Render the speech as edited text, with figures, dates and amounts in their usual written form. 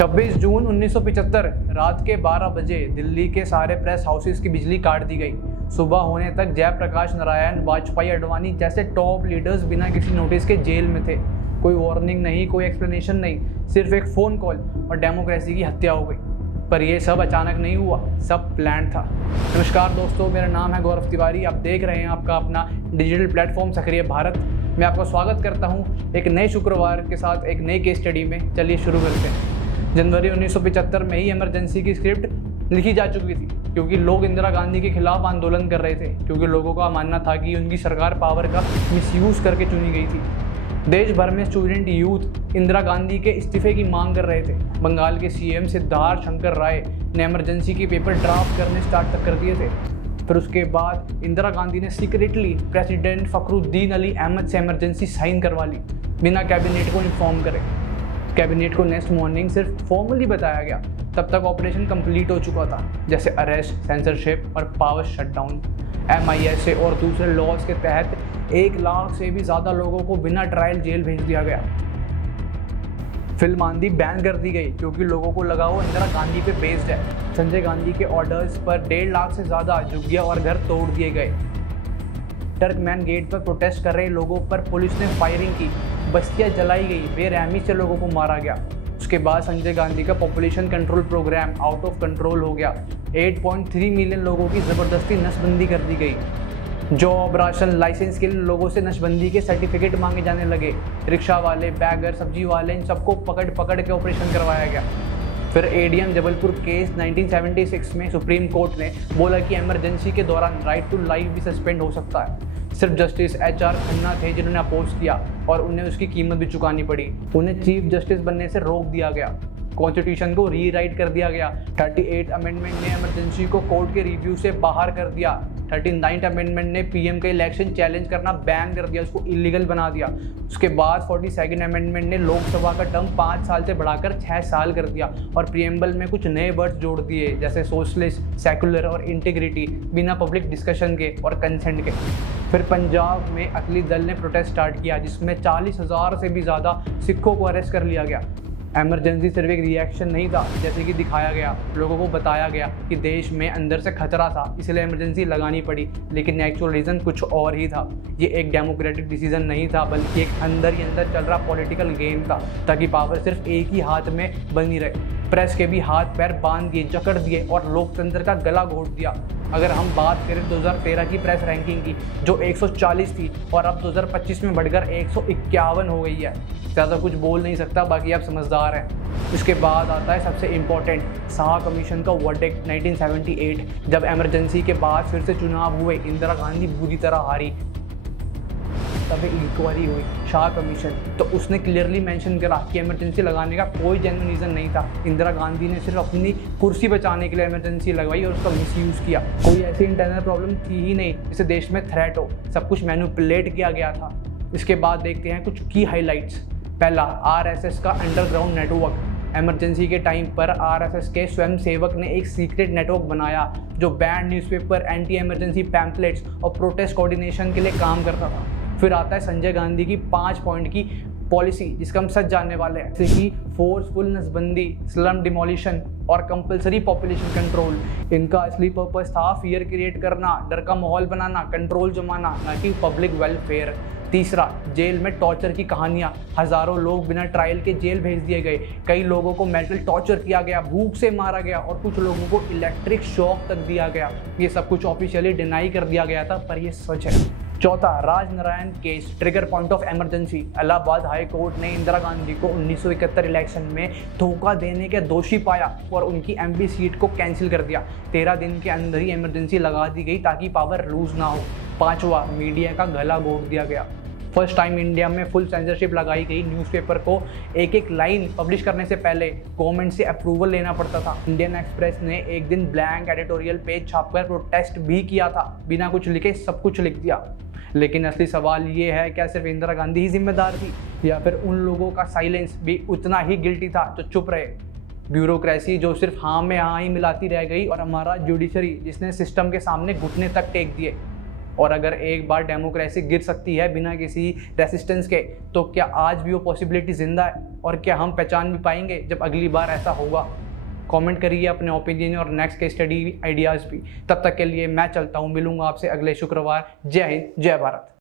26 जून 1975 रात के 12 बजे दिल्ली के सारे प्रेस हाउसेस की बिजली काट दी गई। सुबह होने तक जयप्रकाश नारायण, वाजपेयी, अडवाणी जैसे टॉप लीडर्स बिना किसी नोटिस के जेल में थे। कोई वार्निंग नहीं, कोई एक्सप्लेनेशन नहीं, सिर्फ एक फ़ोन कॉल और डेमोक्रेसी की हत्या हो गई। पर यह सब अचानक नहीं हुआ, सब प्लान था। नमस्कार दोस्तों, मेरा नाम है गौरव तिवारी। आप देख रहे हैं आपका अपना डिजिटल प्लेटफॉर्म सक्रिय भारत। मैं आपका स्वागत करता हूं एक नए शुक्रवार के साथ एक नई केस स्टडी में। चलिए शुरू करते हैं। जनवरी 1975 में ही इमरजेंसी की स्क्रिप्ट लिखी जा चुकी थी, क्योंकि लोग इंदिरा गांधी के खिलाफ आंदोलन कर रहे थे, क्योंकि लोगों का मानना था कि उनकी सरकार पावर का मिसयूज़ करके चुनी गई थी। देश भर में स्टूडेंट यूथ इंदिरा गांधी के इस्तीफे की मांग कर रहे थे। बंगाल के सीएम सिद्धार्थ शंकर राय ने इमरजेंसी के पेपर ड्राफ्ट करने स्टार्ट तक कर दिए थे। फिर उसके बाद इंदिरा गांधी ने सीक्रेटली प्रेसिडेंट फखरुद्दीन अली अहमद से इमरजेंसी साइन करवा ली, बिना कैबिनेट को इन्फॉर्म करे। कैबिनेट को नेक्स्ट मॉर्निंग सिर्फ फॉर्मली बताया गया। तब तक ऑपरेशन कंप्लीट हो चुका था, जैसे अरेस्ट, सेंसरशिप और पावर शटडाउन। MISA और दूसरे लॉज के तहत 1 लाख से भी ज़्यादा लोगों को बिना ट्रायल जेल भेज दिया गया। फिल्म आंधी बैन कर दी गई, क्योंकि लोगों को लगा वो इंदिरा गांधी पे बेस्ड है। संजय गांधी के ऑर्डर्स पर 1.5 लाख से ज़्यादा झुग्गियां और घर तोड़ दिए गए। टर्कमैन गेट पर प्रोटेस्ट कर रहे लोगों पर पुलिस ने फायरिंग की, बस्तियां जलाई गई, बेरहमी से लोगों को मारा गया। उसके बाद संजय गांधी का population control programme out of control हो गया। 8.3 मिलियन लोगों की ज़बरदस्ती नसबंदी कर दी गई। जॉब, राशन, लाइसेंस के लिए लोगों से नसबंदी के सर्टिफिकेट मांगे जाने लगे। रिक्शा वाले, बैगर, सब्जी वाले, इन सबको पकड़ के ऑपरेशन करवाया गया। फिर ADM जबलपुर केस 1976 में सुप्रीम कोर्ट ने बोला कि इमरजेंसी के दौरान राइट टू लाइफ भी सस्पेंड हो सकता है। सिर्फ जस्टिस HR खन्ना थे जिन्होंने अपोज किया, और उन्हें उसकी कीमत भी चुकानी पड़ी। उन्हें चीफ जस्टिस बनने से रोक दिया गया। कॉन्स्टिट्यूशन को रीराइट कर दिया गया। 38 अमेंडमेंट ने इमरजेंसी को कोर्ट के रिव्यू से बाहर कर दिया। 39 अमेंडमेंट ने PM का इलेक्शन चैलेंज करना बैन कर दिया, उसको इलीगल बना दिया। उसके बाद 42 अमेंडमेंट ने लोकसभा का टर्म 5 साल से बढ़ाकर 6 साल कर दिया, और प्रीएम्बल में कुछ नए वर्ड्स जोड़ दिए, जैसे सोशलिस्ट, सेकुलर और इंटीग्रिटी, बिना पब्लिक डिस्कशन के और कंसेंट के। फिर पंजाब में अकाली दल ने प्रोटेस्ट स्टार्ट किया, जिसमें 40,000 से भी ज़्यादा सिखों को अरेस्ट कर लिया गया। इमरजेंसी सिर्फ एक रिएक्शन नहीं था, जैसे कि दिखाया गया। लोगों को बताया गया कि देश में अंदर से खतरा था, इसलिए इमरजेंसी लगानी पड़ी, लेकिन एक्चुअल रीज़न कुछ और ही था। ये एक डेमोक्रेटिक डिसीजन नहीं था, बल्कि एक अंदर ही अंदर चल रहा पॉलिटिकल गेम था, ताकि पावर सिर्फ एक ही हाथ में बनी रहे। प्रेस के भी हाथ पैर बांध दिए, जकड़ दिए और लोकतंत्र का गला घोट दिया। अगर हम बात करें 2013 की प्रेस रैंकिंग की, जो 140 थी और अब 2025 में बढ़कर 151 हो गई है। ज़्यादा कुछ बोल नहीं सकता, बाकी आप समझदार हैं। इसके बाद आता है सबसे इम्पोर्टेंट, शाह कमीशन का वर्डिक्ट 1978। जब इमरजेंसी के बाद फिर से चुनाव हुए, इंदिरा गांधी बुरी तरह हारी, तब इंक्वायरी हुई, शाह कमीशन, तो उसने क्लियरली मेंशन करा कि इमरजेंसी लगाने का कोई जेन्युइन रीज़न नहीं था। इंदिरा गांधी ने सिर्फ अपनी कुर्सी बचाने के लिए इमरजेंसी लगवाई और उसका मिसयूज़ किया। कोई ऐसी इंटरनल प्रॉब्लम थी ही नहीं जिससे देश में थ्रेट हो, सब कुछ मैनिपुलेट किया गया था। इसके बाद देखते हैं कुछ की हाईलाइट्स। पहला, RSS का अंडरग्राउंड नेटवर्क। इमरजेंसी के टाइम पर RSS के स्वयं सेवक ने एक सीक्रेट नेटवर्क बनाया, जो band newspaper, anti emergency pamphlets और प्रोटेस्ट कोऑर्डिनेशन के लिए काम करता था। फिर आता है संजय गांधी की 5 पॉइंट की पॉलिसी, जिसका हम सच जानने वाले हैं, जैसे कि फोर्सफुल नसबंदी, स्लम डिमोलिशन और कंपलसरी पॉपुलेशन कंट्रोल। इनका असली पर्पस था फियर क्रिएट करना, डर का माहौल बनाना, कंट्रोल जमाना, ना कि पब्लिक वेलफेयर। तीसरा, जेल में टॉर्चर की कहानियाँ। हज़ारों लोग बिना ट्रायल के जेल भेज दिए गए। कई लोगों को मेंटल टॉर्चर किया गया, भूख से मारा गया, और कुछ लोगों को इलेक्ट्रिक शॉक तक दिया गया। ये सब कुछ ऑफिशियली डिनाई कर दिया गया था, पर यह सच है। चौथा, Rajnarayan case, trigger point of emergency. Allahabad high court ने इंदिरा गांधी को 1971 इलेक्शन में धोखा देने के दोषी पाया और उनकी MP सीट को कैंसिल कर दिया। 13 दिन के अंदर ही इमरजेंसी लगा दी गई, ताकि पावर लूज ना हो। पांचवा, मीडिया का गला घोट दिया गया। फर्स्ट टाइम इंडिया में फुल सेंसरशिप लगाई गई। न्यूज़पेपर को एक लाइन पब्लिश करने से पहले गवर्नमेंट से अप्रूवल लेना पड़ता था। इंडियन एक्सप्रेस ने एक दिन ब्लैंक एडिटोरियल पेज छापकर प्रोटेस्ट भी किया था, बिना कुछ लिखे सब कुछ लिख दिया। लेकिन असली सवाल ये है, क्या सिर्फ इंदिरा गांधी ही जिम्मेदार थी, या फिर उन लोगों का साइलेंस भी उतना ही गिल्टी था जो चुप रहे? ब्यूरोक्रेसी जो सिर्फ हाँ में हाँ ही मिलाती रह गई, और हमारा जुडिशरी जिसने सिस्टम के सामने घुटने तक टेक दिए। और अगर एक बार डेमोक्रेसी गिर सकती है बिना किसी रेसिस्टेंस के, तो क्या आज भी वो पॉसिबिलिटी ज़िंदा है? और क्या हम पहचान भी पाएंगे जब अगली बार ऐसा होगा? कमेंट करिए अपने ओपिनियन और नेक्स्ट के स्टडी आइडियाज़ भी। तब तक के लिए मैं चलता हूँ, मिलूंगा आपसे अगले शुक्रवार। जय हिंद, जय भारत।